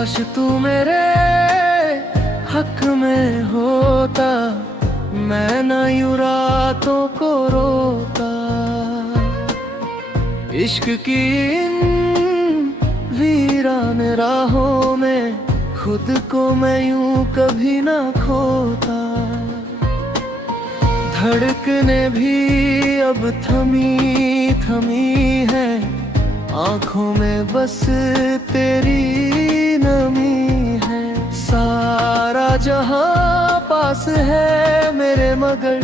काश तू मेरे हक में होता, मैं न यूं रातों को रोता। इश्क की इन वीरान राहों में खुद को मैं यूं कभी ना खोता। धड़कने भी अब थमी थमी है, आँखों में बस तेरी नमी है। सारा जहां पास है मेरे, मगर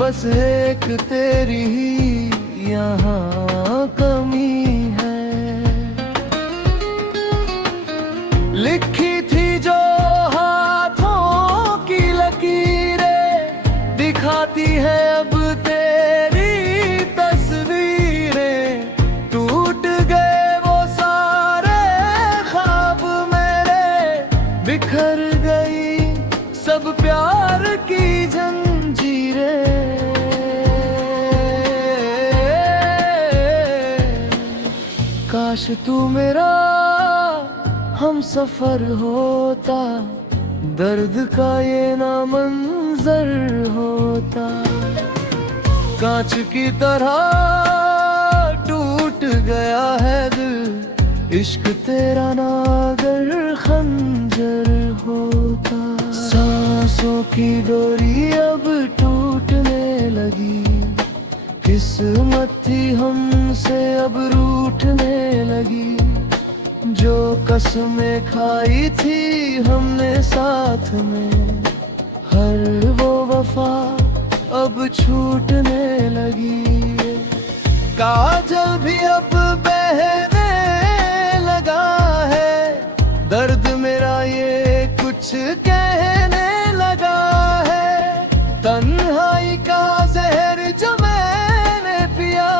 बस एक तेरी ही यहाँ कमी है। लिखी थी जो हाथों की लकीरें, दिखाती है अब तेरी तस्वीरें। टूट गए वो सारे ख्वाब मेरे, बिखर गई सब प्यार की जंजीरें। काश तू मेरा हम सफर होता, दर्द का ये ना मंजर होता। कांच की तरह टूट गया है दिल, इश्क तेरा ना अगर खंजर होता। सांसों की डोरी अब टूटने लगी, किस्मत थी हमसे अब रूठने लगी। जो कसमें खाई थी हमने साथ में, हर वो वफा अब छूटने लगी। काजल भी अब बहने लगा है, दर्द मेरा ये कुछ कहने लगा है। तन्हाई का जहर जो मैंने पिया,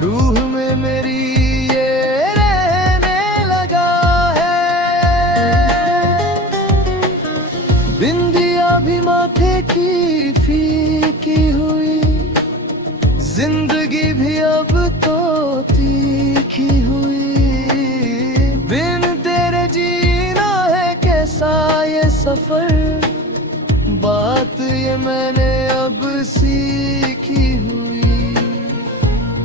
रूह में मेरी बिंदिया भी माथे की फीकी हुई, जिंदगी भी अब तो तीखी हुई। बिन तेरे जीना है कैसा ये सफर, बात ये मैंने अब सीखी हुई।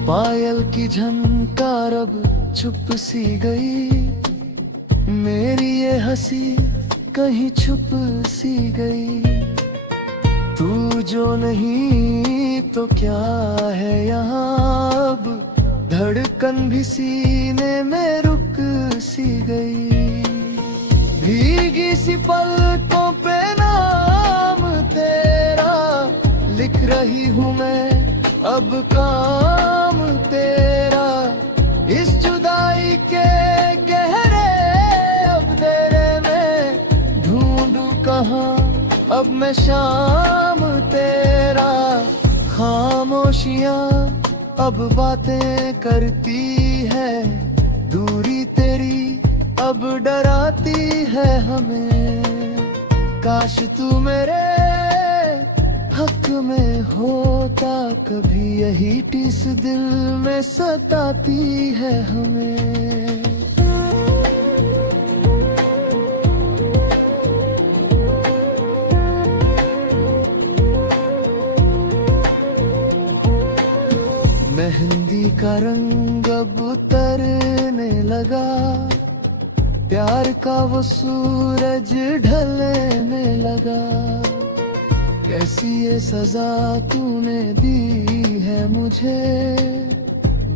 पायल की झनकार अब चुप सी गई, मेरी ये हंसी कहीं छुप सी गई। तू जो नहीं तो क्या है यहाँ अब, धड़कन भी सीने में रुक सी गई। भीगी सी पलकों पे नाम तेरा, लिख रही हूँ मैं अब काम तेरा। इस जुदाई के गहरे अब तेरे में ढूंढूं कहाँ अब मैं शाम तेरा। खामोशियाँ अब बातें करती है, दूरी तेरी अब डराती है हमें। काश तू मेरे हक में होता, कभी यही टिस दिल में सताती है हमें। मेहंदी का रंग अब उतरने लगा, प्यार का वो सूरज ढलने लगा। कैसी ये सजा तूने दी है मुझे,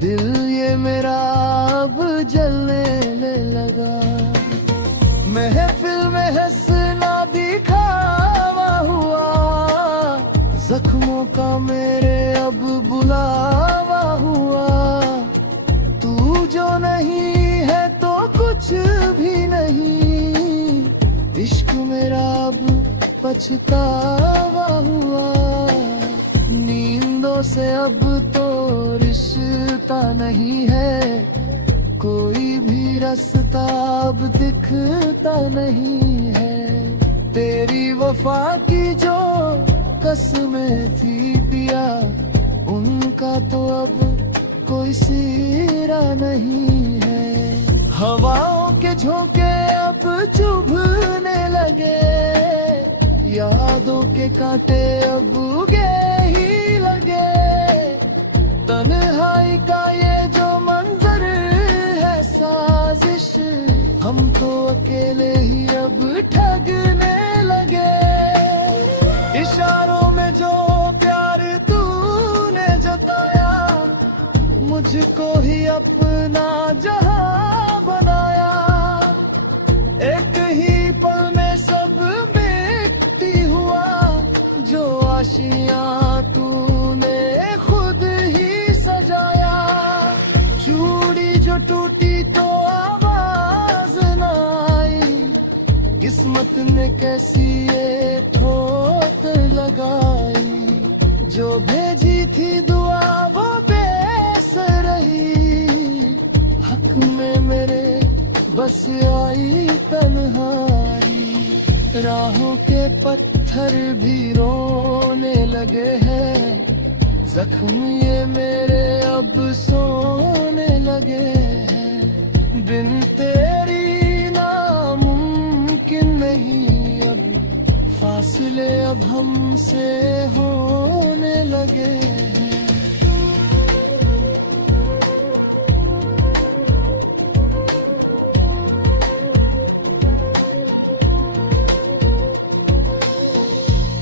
दिल ये मेरा अब जलने लगा। महफिल में हंसना दिखावा हुआ, जख्मों का मेरे अब बुलावा हुआ। तू जो नहीं है तो कुछ भी नहीं, इश्क मेरा अब पछतावा हुआ। नींदों से अब तो रिश्ता नहीं है, कोई भी रास्ता अब दिखता नहीं है। तेरी वफा की जो कसमें थी पिया, उनका तो अब कोई सिरा नहीं है। हवाओं के झोंके अब चुभने लगे, यादों के कांटे अब उगे ही लगे। तन्हाई का ये जो मंजर है साजिश, हम तो अकेले ही अब ठगने लगे। इशारों में जो प्यार तूने जताया, मुझको ही अपना जहां बनाया। एक ही पल में सब मिट्टी हुआ, जो आशियां तूने खुद ही सजाया। चूड़ी जो टूटी तो आवाज न आई, किस्मत ने कैसी ये ठोक लगाई। जो भेजी थी दुआ वो बेअसर रही, हक में मेरे बस आई तन्हाई। राहों के पत्थर भी रोने लगे हैं, जख्म ये मेरे अब सोने लगे हैं। बिन तेरी नामुमकिन नहीं अब, फासले अब हमसे होने लगे हैं।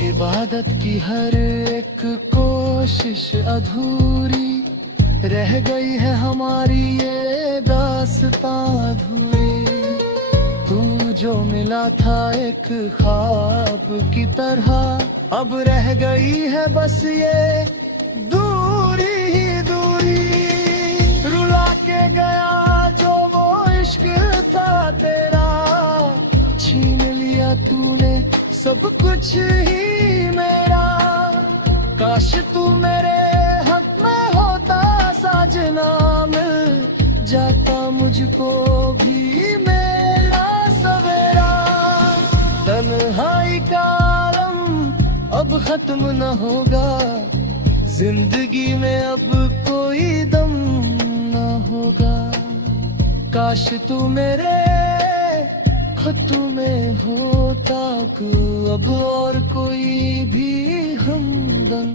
इबादत की हर एक कोशिश अधूरी रह गई है, हमारी ये दास्तां अधूरी। तू जो मिला था एक ख्वाब की तरह, अब रह गई है बस ये दूरी ही दूरी। रुला के गया जो वो इश्क था तेरा, छीन लिया तूने सब कुछ ही मेरा। काश तू मेरे हक में होता साजना, मिल जाता मुझको भी मेरा सवेरा। तन्हाई का आलम अब खत्म न होगा, जिंदगी में अब कोई दम न होगा। काश तू मेरे खत में होता अब और कोई भी हमदम।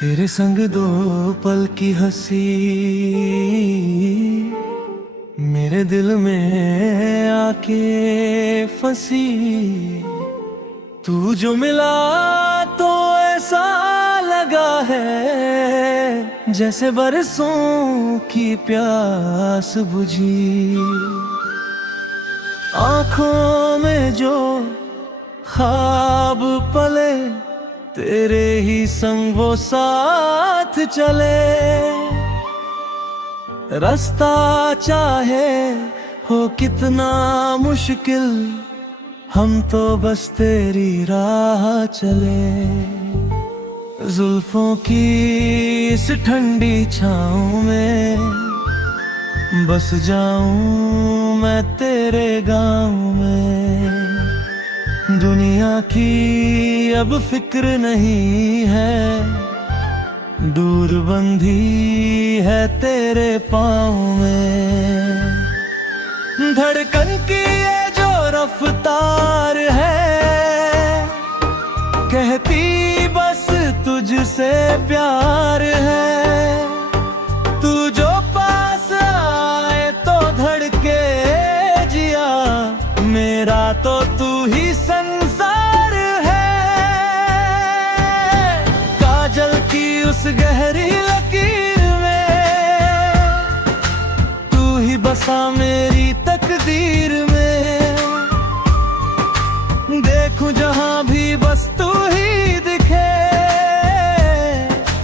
तेरे संग दो पल की हंसी मेरे दिल में आके फंसी। तू जो मिला तो ऐसा लगा है, जैसे बरसों की प्यास बुझी। आँखों में जो ख्वाब पले, तेरे ही संग वो साथ चले। रास्ता चाहे हो कितना मुश्किल, हम तो बस तेरी राह चले। जुल्फों की इस ठंडी छाँव में बस जाऊं मैं तेरे गाँव में। दुनिया की अब फिक्र नहीं है, दूर बंधी है तेरे पाँव में। धड़कन की ये जो रफ्तार है, कहती बस तुझसे प्यार है। तू जो पास आए तो धड़के जिया, मेरा तो तू ही संसार है। काजल की उस गहरी लकीर में, तू ही बसा मेरी तकदीर में। देखूं जहां भी बस तू ही दिखे,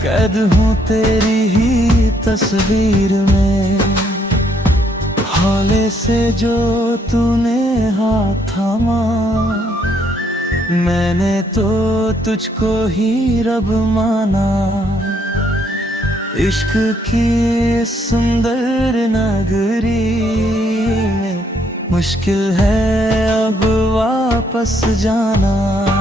कैद हूँ तेरी ही तस्वीर में। हौले से जो तूने हाथ थामा, मैंने तो तुझको ही रब माना। इश्क की सुंदर नगरी में मुश्किल है अब वापस जाना।